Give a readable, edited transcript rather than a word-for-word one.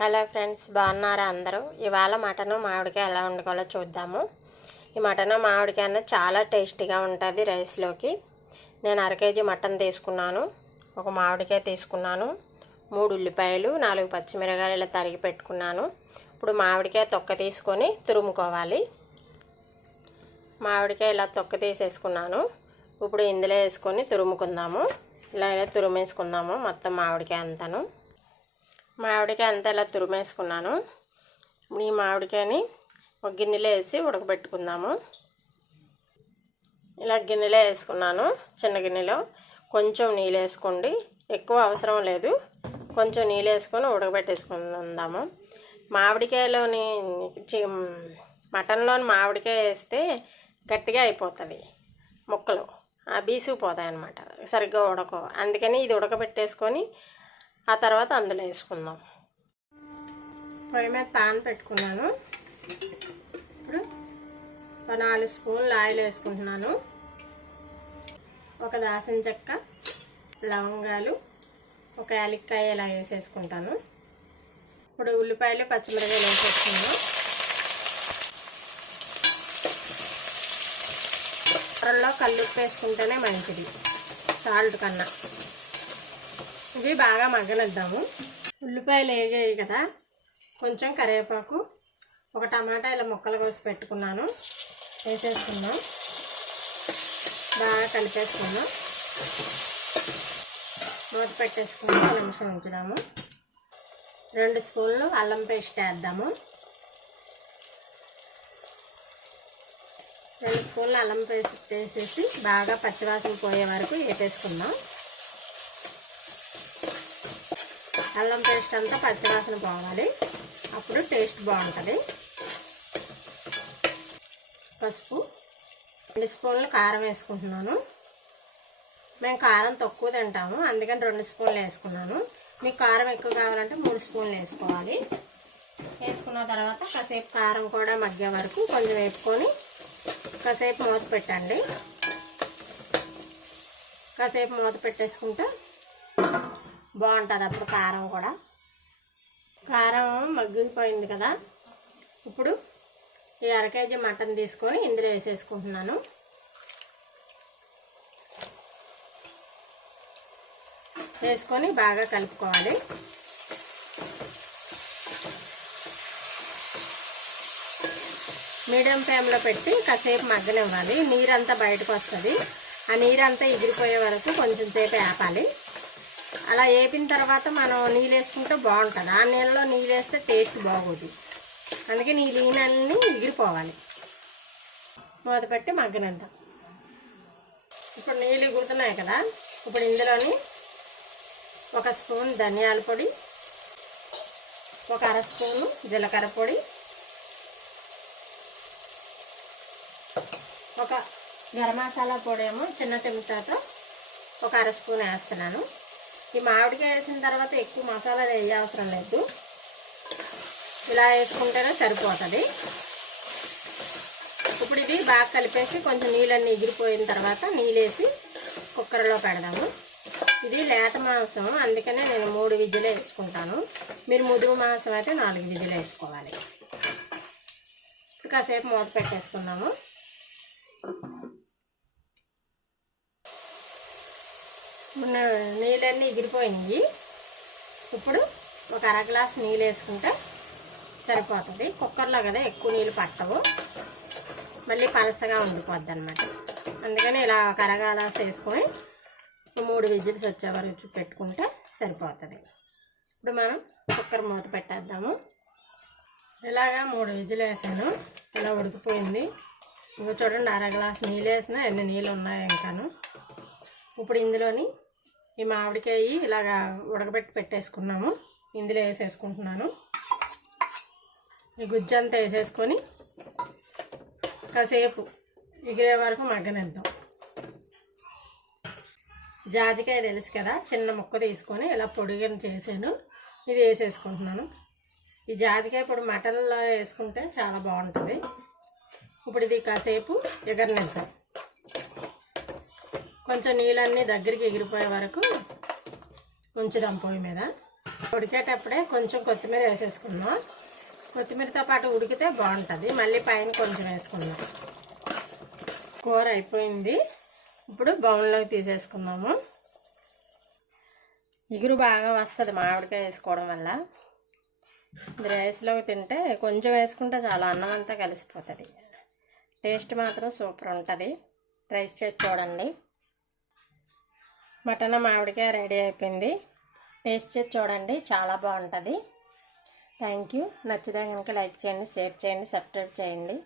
Hello friends, బాగున్నారా అందరూ? ఇవాళ మటను మామిడికాయ ఎలా వండుకోవాలో చూద్దాము. ఈ మటను మామిడికాయ అన్నది చాలా టేస్టీగా ఉంటుంది రైస్లోకి. నేను 1/2 కేజీ మటన్ తీసుకున్నాను, ఒక మామిడికాయ తీసుకున్నాను, 3 ఉల్లిపాయలు, 4 పచ్చిమిరపకాయలు ఇలా తరిగి పెట్టుకున్నాను. ఇప్పుడు మామిడికాయ తొక్క తీసుకొని తురుముకోవాలి. మామిడికాయ ఇలా తొక్క తీసేసుకున్నాను. ఇప్పుడు ఇందులో వేసుకొని తురుముకుందాము. ఇలా తురుమేసుకుందాము మొత్తం మామిడికాయ అంతాను. మామిడికాయ అంతా ఇలా తురిమేసుకున్నాను. ఈ మామిడికాయని ఒక గిన్నెలో వేసి ఉడకబెట్టుకుందాము. ఇలా గిన్నెలో వేసుకున్నాను, చిన్న గిన్నెలో. కొంచెం నీళ్ళు వేసుకోండి, ఎక్కువ అవసరం లేదు. కొంచెం నీళ్ళు వేసుకొని ఉడకబెట్టేసుకుందాము. మామిడికాయలోని మటన్లోని మామిడికాయ వేస్తే గట్టిగా అయిపోతుంది, ముక్కలు బీసుకుపోతాయి అన్నమాట, సరిగ్గా ఉడకవు. అందుకని ఇది ఉడకబెట్టేసుకొని ఆ తర్వాత అందులో వేసుకుందాం. పొయ్యి మీద పాన్ పెట్టుకున్నాను. ఇప్పుడు 4 స్పూన్లు ఆయిల్ వేసుకుంటున్నాను. ఒక దాల్చిన చెక్క, లవంగాలు, ఒక యాలక్కాయ ఇలా వేసేసుకుంటాను. ఇప్పుడు ఉల్లిపాయలు, పచ్చిమిరపకాయలు వేసేసుకున్నాను. కూరల్లో కల్లుప్పు వేసుకుంటేనే మంచిది సాల్ట్ కన్నా. ఇవి బాగా మగ్గనిద్దాము. ఉల్లిపాయలు వేగాయి కదా, కొంచెం కరివేపాకు, ఒక టమాటా ఇలా ముక్కలు కోసి పెట్టుకున్నాను, వేసేసుకుందాం. బాగా కలిపేసుకుందాం. మూత పెట్టేసుకుందాం, 1 నిమిషం ఉంచుదాము. 2 స్పూన్లు అల్లం పేస్ట్ వేద్దాము. 2 స్పూన్లు అల్లం పేస్ట్ వేసేసి బాగా పచ్చివాసన పోయే వరకు వేసేసుకుందాం. అల్లం పేస్ట్ అంతా పచ్చివాసన పోవాలి, అప్పుడు టేస్ట్ బాగుంటుంది. పసుపు, 2 స్పూన్లు కారం వేసుకుంటున్నాను. మేము కారం తక్కువ తింటాము, అందుకని 2 స్పూన్లు వేసుకున్నాను. మీకు కారం ఎక్కువ కావాలంటే 3 స్పూన్లు వేసుకోవాలి. వేసుకున్న తర్వాత కాసేపు కారం కూడా మగ్గే వరకు కొంచెం వేపుకొని కాసేపు మూత పెట్టండి. కాసేపు మూత పెట్టేసుకుంటే బాగుంటుంది. అప్పుడు కారం కూడా, కారం మగ్గిపోయింది కదా. ఇప్పుడు ఈ 1/2 కేజీ మటన్ తీసుకొని ఇందులో వేసేసుకుంటున్నాను. వేసుకొని బాగా కలుపుకోవాలి. మీడియం ఫ్లేమ్లో పెట్టి కాసేపు మగ్గనివ్వాలి. నీరంతా బయటకు వస్తుంది. ఆ నీరంతా ఎగిరిపోయే వరకు కొంచెం సేపు ఆపాలి. అలా వేపిన తర్వాత మనం నీళ్ళు వేసుకుంటే బాగుంటుంది. ఆ నీళ్ళలో నీళ్ళు వేస్తే టేస్ట్ బాగోదు, అందుకే నీళ్ళన్నీ ఎగిరిపోవాలి. మూత పెట్టి మగ్గనిద్దాం. ఇప్పుడు నీళ్ళు ఎగురుతున్నాయి కదా, ఇప్పుడు ఇందులోని 1 స్పూన్ ధనియాల పొడి, ఒక 1/2 స్పూను జీలకర్ర పొడి, ఒక గరం మసాలా పొడి ఏమో చిన్న చెంచాతో ఒక 1/2 స్పూన్ వేస్తున్నాను. ఈ మామిడికాయ వేసిన తర్వాత ఎక్కువ మసాలా వేయ అవసరం లేదు, ఇలా వేసుకుంటేనే సరిపోతుంది. ఇప్పుడు ఇది బాగా కలిపేసి కొంచెం నీళ్ళన్నీ ఎగిరిపోయిన తర్వాత నీళ్ళేసి కుక్కర్లో పెడదాము. ఇది లేత మాంసం, అందుకనే నేను 3 విజిల్ వేసుకుంటాను. మీరు ముదురు మాంసం అయితే 4 విజిల్ వేసుకోవాలి. కాసేపు మూత పెట్టేసుకున్నాము. నీళ్ళన్నీ ఎగిరిపోయినాయి. ఇప్పుడు ఒక 1/2 గ్లాస్ నీళ్ళు వేసుకుంటే సరిపోతుంది. కుక్కర్లో కదా ఎక్కువ నీళ్ళు పట్టవు, మళ్ళీ పలసగా ఉండిపోద్ది అన్నమాట. అందుకని ఇలా ఒక 1/2 గ్లాస్ వేసుకొని 3 విజిల్స్ వచ్చే వరకు పెట్టుకుంటే సరిపోతుంది. ఇప్పుడు మనం కుక్కర్ మూత పెట్టేద్దాము. ఇలాగా 3 విజిల్ వేసాను, ఇలా ఉడికిపోయింది. ఇంకో చూడండి, 1/2 గ్లాస్ నీళ్ళు వేసినా ఎన్ని నీళ్ళు ఉన్నాయో ఇంకాను. ఇప్పుడు ఇందులోని ఈ మామిడికాయ ఇలాగా ఉడకబెట్టి పెట్టేసుకున్నాము, ఇందులో వేసేసుకుంటున్నాను. ఈ గుజ్జు అంతా వేసేసుకొని కాసేపు ఎగిరే వరకు మగ్గనిద్దాం. జాజికాయ తెలుసు కదా, చిన్న ముక్క తీసుకొని ఇలా పొడిగా చేసాను, ఇది వేసేసుకుంటున్నాను. ఈ జాజికాయ పొడి మటన్లో వేసుకుంటే చాలా బాగుంటుంది. ఇప్పుడు ఇది కాసేపు ఎగరనిద్దాం. కొంచెం నీళ్ళన్నీ దగ్గరికి ఎగిరిపోయే వరకు ఉంచుదాం పొయ్యి మీద. ఉడికేటప్పుడే కొంచెం కొత్తిమీర వేసేసుకుందాం. కొత్తిమీరతో పాటు ఉడికితే బాగుంటుంది. మళ్ళీ పైన కొంచెం వేసుకుందాం. కూర అయిపోయింది. ఇప్పుడు బౌల్లోకి తీసేసుకుందాము. ఇగురు బాగా వస్తుంది మామిడికాయ వేసుకోవడం వల్ల. ఇది రైస్లోకి తింటే కొంచెం వేసుకుంటే చాలా అన్నం అంతా కలిసిపోతుంది. టేస్ట్ మాత్రం సూపర్ ఉంటుంది. ట్రై చేసి చూడండి. మటన్ మామిడికాయ రెడీ అయిపోయింది. టేస్ట్ చేసి చూడండి, చాలా బాగుంటుంది. Thank you. నచ్చితే కనుక లైక్ చేయండి, షేర్ చేయండి, సబ్స్క్రైబ్ చేయండి.